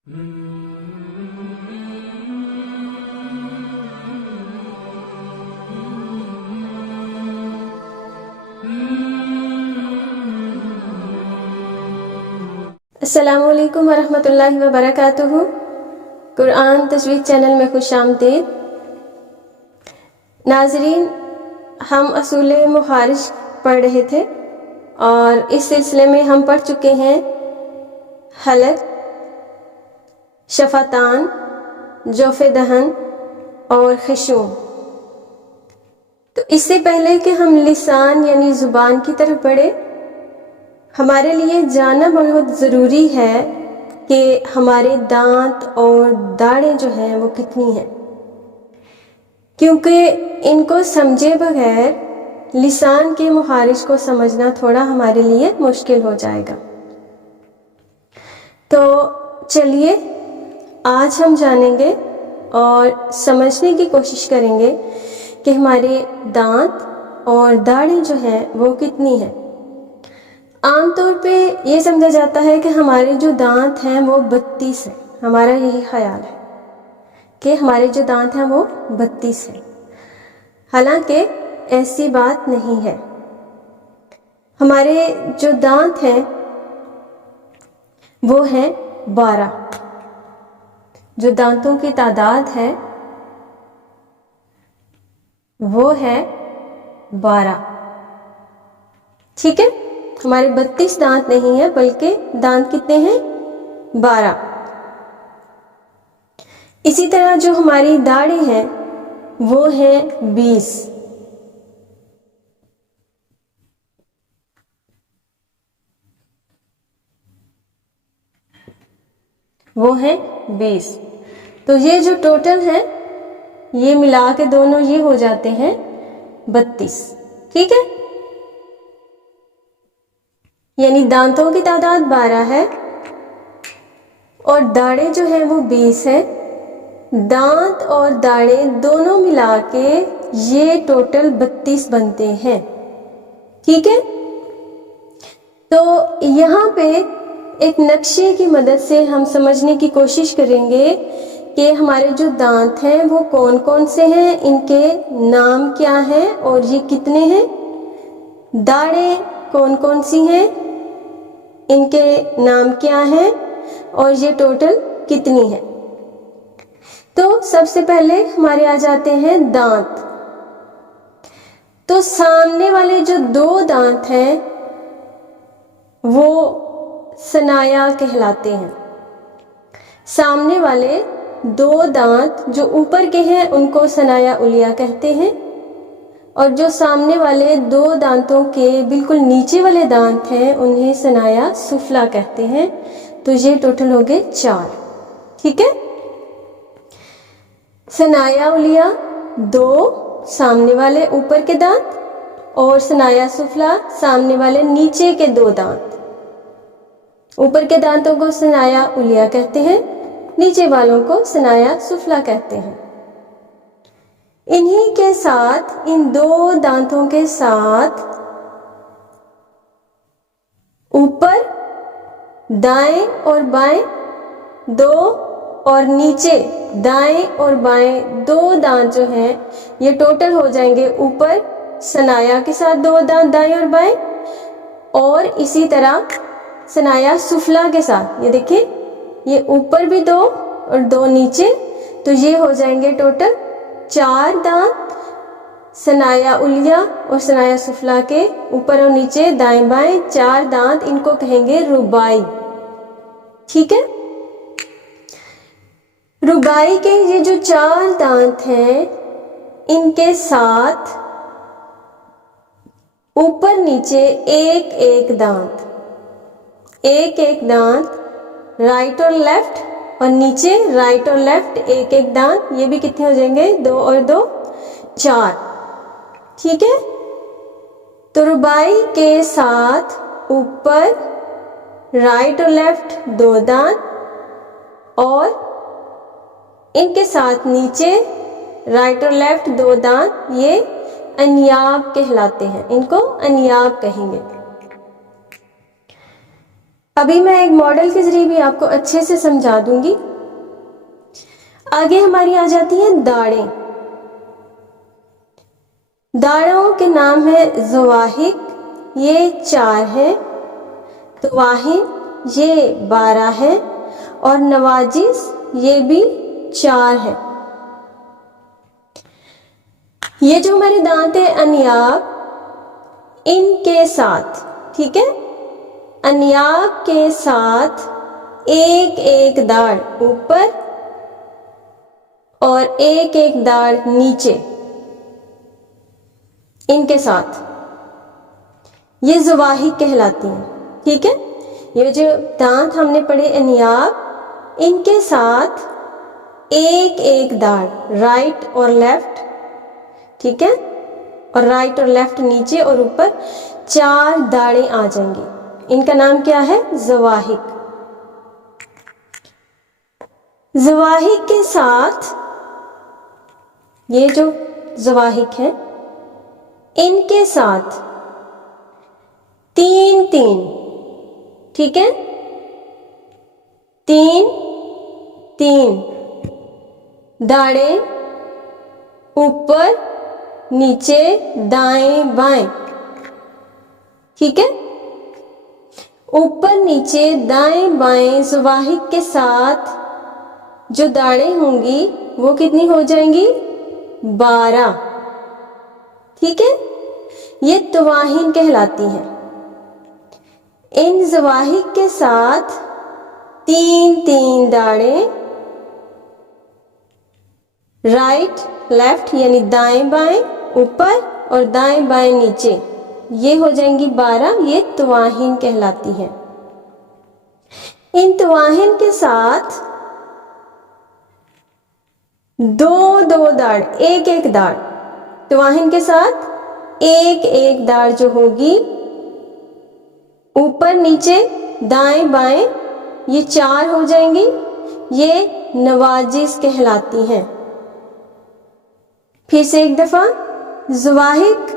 السلام علیکم ورحمۃ اللہ وبرکاتہ۔ قرآن تجوید چینل میں خوش آمدید۔ ناظرین، ہم اصول مخارج پڑھ رہے تھے اور اس سلسلے میں ہم پڑھ چکے ہیں حلق، شفتان، جوف دہن اور خشوم۔ تو اس سے پہلے کہ ہم لسان یعنی زبان کی طرف بڑھے، ہمارے لیے جاننا بہت ضروری ہے کہ ہمارے دانت اور داڑھیں جو ہیں وہ کتنی ہیں، کیونکہ ان کو سمجھے بغیر لسان کے مخارج کو سمجھنا تھوڑا ہمارے لیے مشکل ہو جائے گا۔ تو چلیے آج ہم جانیں گے اور سمجھنے کی کوشش کریں گے کہ ہمارے دانت اور داڑھیں جو ہیں وہ کتنی ہیں۔ عام طور پہ یہ سمجھا جاتا ہے کہ ہمارے جو دانت ہیں وہ 32 ہیں۔ ہمارا یہی خیال ہے کہ ہمارے جو دانت ہیں وہ 32 ہیں، حالانکہ ایسی بات نہیں ہے۔ ہمارے جو دانت ہیں وہ ہیں 12۔ جو دانتوں کی تعداد ہے وہ ہے 12، ٹھیک ہے؟ ہمارے 32 دانت نہیں ہیں بلکہ دانت کتنے ہیں؟ 12۔ اسی طرح جو ہماری داڑھیں ہیں وہ ہیں 20۔ وہ ہیں 20۔ تو یہ جو ٹوٹل ہے یہ ملا کے دونوں یہ ہو جاتے ہیں 32، ٹھیک ہے؟ یعنی دانتوں کی تعداد 12 ہے اور داڑھیں جو ہیں وہ 20 ہے۔ دانت اور داڑھیں دونوں ملا کے یہ ٹوٹل 32 بنتے ہیں، ٹھیک ہے؟ تو یہاں پہ ایک نقشے کی مدد سے ہم سمجھنے کی کوشش کریں گے کہ ہمارے جو دانت ہیں وہ کون کون سے ہیں، ان کے نام کیا ہیں اور یہ کتنے ہیں۔ داڑھیں کون کون سی ہیں، ان کے نام کیا ہیں اور یہ ٹوٹل کتنی ہے۔ تو سب سے پہلے ہمارے آ جاتے ہیں دانت۔ تو سامنے والے جو 2 دانت ہیں وہ ثنایا کہلاتے ہیں۔ سامنے والے 2 دانت جو اوپر کے ہیں ان کو ثنایا علیہ کہتے ہیں، اور جو سامنے والے 2 دانتوں کے بالکل نیچے والے دانت ہیں انہیں ثنایا سفلی کہتے ہیں۔ تو یہ ٹوٹل ہو گئے 4، ٹھیک ہے؟ ثنایا علیہ 2 سامنے والے اوپر کے دانت اور ثنایا سفلی سامنے والے نیچے کے 2 دانت۔ اوپر کے دانتوں کو ثنایا علیہ کہتے ہیں، نیچے والوں کو ثنایا سفلی کہتے ہیں۔ انہی کے ساتھ، ان 2 دانتوں کے ساتھ اوپر دائیں اور بائیں 2 اور نیچے دائیں اور بائیں 2 دانت جو ہیں یہ ٹوٹل ہو جائیں گے اوپر ثنایا کے ساتھ 2 دانت دائیں اور بائیں، اور اسی طرح ثنایا سفلی کے ساتھ یہ دیکھیں یہ اوپر بھی 2 اور 2 نیچے، تو یہ ہو جائیں گے ٹوٹل 4 دانت ثنایا علیہ اور ثنایا سفلی کے اوپر اور نیچے دائیں بائیں 4 دانت، ان کو کہیں گے رباعی، ٹھیک ہے؟ رباعی کے یہ جو 4 دانت ہیں ان کے ساتھ اوپر نیچے ایک دانت، ایک دانت رائٹ اور لیفٹ، اور نیچے رائٹ اور لیفٹ ایک دانت، یہ بھی کتنے ہو جائیں گے؟ 2 اور 2 4، ٹھیک ہے؟ تو رباعی کے ساتھ اوپر رائٹ اور لیفٹ 2 دانت، اور ان کے ساتھ نیچے رائٹ اور لیفٹ 2 دانت، یہ انیاب کہلاتے ہیں، ان کو انیاب کہیں گے۔ ابھی میں ایک ماڈل کے ذریعے بھی آپ کو اچھے سے سمجھا دوں گی. آگے ہماری آ جاتی ہیں داڑیں. داڑوں کے نام ہے زواحق، یہ 4 ہے. طواہن یہ 12 ہے، اور نواجس یہ بھی 4 ہے. یہ جو ہمارے دانت ہیں انیاب، ان کے ساتھ، ٹھیک ہے، انیاب کے ساتھ ایک ایک داڑ اوپر اور ایک ایک داڑ نیچے، ان کے ساتھ یہ زواحق کہلاتی ہیں. ٹھیک ہے، یہ جو دانت ہم نے پڑھے انیاب، ان کے ساتھ ایک ایک داڑ رائٹ اور لیفٹ، ٹھیک ہے، اور رائٹ اور لیفٹ نیچے اور اوپر 4 داڑیں آ جائیں گی. ان کا نام کیا ہے؟ زواحق. زواحق کے ساتھ یہ جو زواحق ہیں ان کے ساتھ 3 3، ٹھیک ہے، 3 3 داڑیں اوپر نیچے دائیں بائیں، ٹھیک ہے، اوپر نیچے دائیں بائیں زواحق کے ساتھ جو داڑیں ہوں گی وہ کتنی ہو جائیں گی؟ 12. ٹھیک ہے، یہ طواہن کہلاتی ہیں. ان زواحق کے ساتھ 3 3 داڑیں رائٹ لیفٹ یعنی دائیں بائیں اوپر اور دائیں بائیں نیچے، یہ ہو جائیں گی 12. یہ طواہن کہلاتی ہیں. ان طواہن کے ساتھ 2 2 داڑ، ایک ایک داڑ، طواہن کے ساتھ ایک ایک داڑ جو ہوگی اوپر نیچے دائیں بائیں، یہ 4 ہو جائیں گی. یہ نواجس کہلاتی ہیں. پھر سے ایک دفعہ، زواحق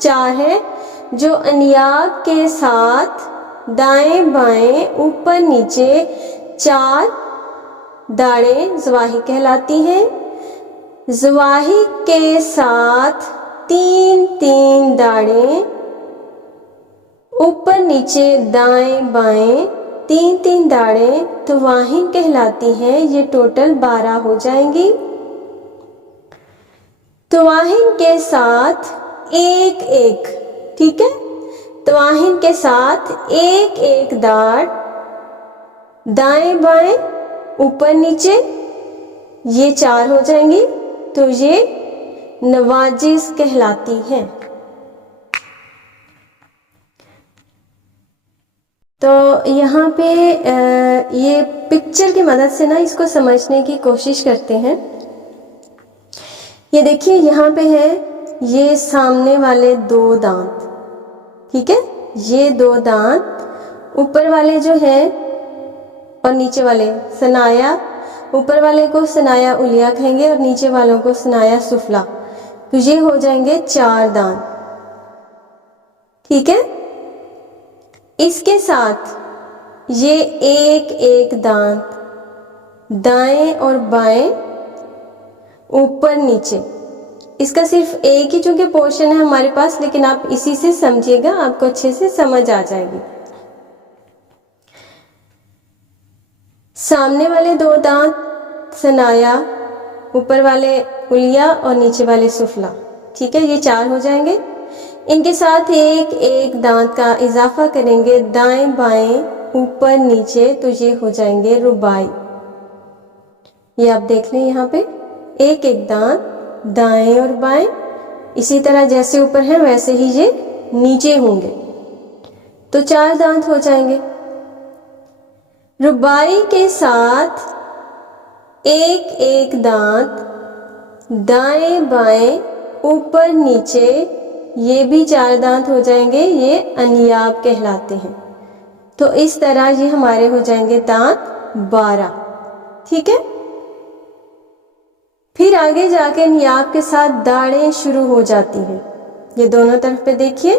4 ہے جو انیاب کے ساتھ دائیں بائیں اوپر نیچے 4 داڑیں زواحق کہلاتی ہیں. زواحق کے ساتھ 3 3 داڑیں اوپر نیچے دائیں بائیں 3 3 داڑیں طواہن کہلاتی ہیں. یہ ٹوٹل 12 ہو جائیں گی. طواہن کے ساتھ ایک ایک، ٹھیک ہے، طواہن کے ساتھ ایک ایک داڑ دائیں بائیں اوپر نیچے، یہ 4 ہو جائیں گی. تو یہ نواجس کہلاتی ہیں. تو یہاں پہ یہ پکچر کی مدد سے نا اس کو سمجھنے کی کوشش کرتے ہیں. یہ دیکھیے یہاں پہ ہے یہ سامنے والے 2 دانت، ٹھیک ہے، یہ 2 دانت اوپر والے جو ہیں اور نیچے والے ثنایا، اوپر والے کو ثنایا علیا کہیں گے اور نیچے والوں کو ثنایا سفلا. تو یہ ہو جائیں گے 4 دانت. ٹھیک ہے، اس کے ساتھ یہ ایک ایک دانت دائیں اور بائیں اوپر نیچے، اس کا صرف ایک ہی چونکہ پورشن ہے ہمارے پاس، لیکن آپ اسی سے سمجھیے گا، آپ کو اچھے سے سمجھ آ جائے گی. سامنے والے 2 دانت ثنایا، اوپر والے علیا اور نیچے والے سفلا، ٹھیک ہے، یہ 4 ہو جائیں گے. ان کے ساتھ ایک ایک دانت کا اضافہ کریں گے دائیں بائیں اوپر نیچے، تو یہ ہو جائیں گے رباعی. یہ آپ دیکھ لیں یہاں پہ ایک ایک دانت دائیں اور بائیں، اسی طرح جیسے اوپر ہیں ویسے ہی یہ نیچے ہوں گے، تو 4 دانت ہو جائیں گے. رباعی کے ساتھ ایک ایک دانت دائیں بائیں اوپر نیچے، یہ بھی 4 دانت ہو جائیں گے. یہ انیاب کہلاتے ہیں. تو اس طرح یہ ہمارے ہو جائیں گے دانت 12. ٹھیک ہے، پھر آگے جا کے انیاب کے ساتھ داڑیں شروع ہو جاتی ہیں. یہ دونوں طرف پہ دیکھیے،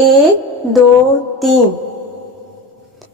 1 2 3,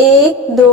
1 2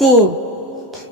3,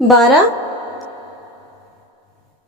12,